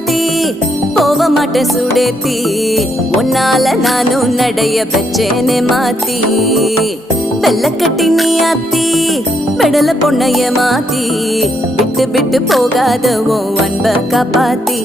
மாத்தி போக மாட்டேன் சுடேத்தி உன்னால நானும் நடைய பெச்சேனே மாத்தி வெள்ளக்கட்டி நீ ஆத்தி பெடல பொண்ணைய மாத்தி விட்டு விட்டு போகாத உன் அன்ப காப்பாத்தி